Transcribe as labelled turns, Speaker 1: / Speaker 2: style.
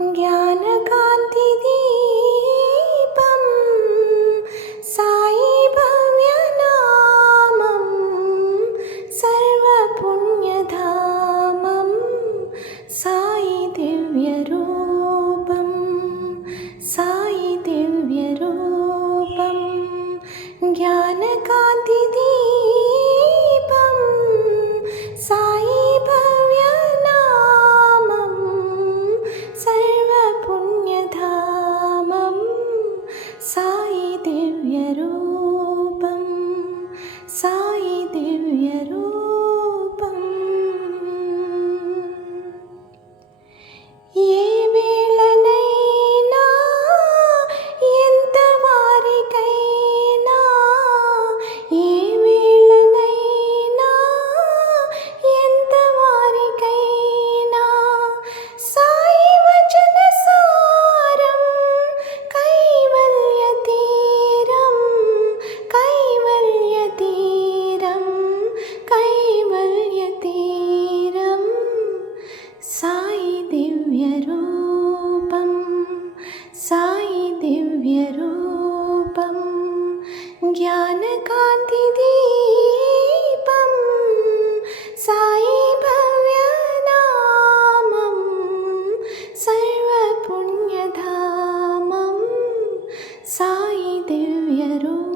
Speaker 1: ജ്ഞാനകാന്തി ദീപം സായി ഭവ്യനാമം സർവപുണ്യധാമം സായി ദിവ്യരൂപം സായി ദിവ്യരൂപം ജ്ഞാനകാന്തി సాయి దివ్యరూపం సాయి దివ్యరూపం दिव्यरूपं साई दिव्यरूपं ज्ञानकान्तिदीपम् साईव्यनामं सर्वपुण्यधामम् साई दिव्यरूप